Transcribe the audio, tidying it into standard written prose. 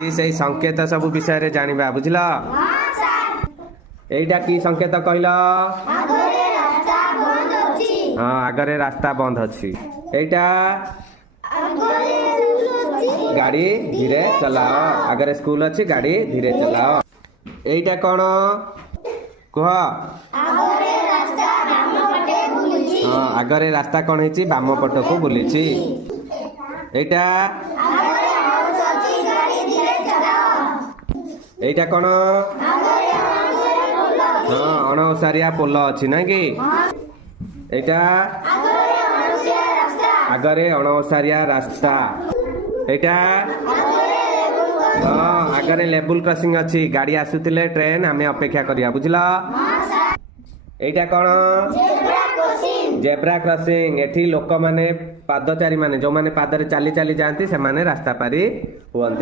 से संकेत सब विषय रे जानिबा बुझला। एइटा की संकेत कहला? हाँ, आगरे रास्ता बंद अछि। एइटा गाड़ी धीरे चलाओ। आगरे स्कूल अछि, गाड़ी धीरे चलाओ। एइटा कौन कह? हाँ, आगरे रास्ता कौन है? बाम पट को बुली। एइटा एइटा कौन? हाँ, अणसारिया पोल अच्छी ना कि? एइटा आगरे अणसारिया रास्ता। एइटा हाँ, आगरे लेवल क्रॉसिंग अच्छी। गाड़ी आसुतिले ट्रेन आमे अपेक्षा करिया बुझला। एइटा कौन? Zebra crossing. एठी लोक माने पादचारी माने जो माने पादरे चाली चाली जाती से माने रास्ता पारी हुअन्ति।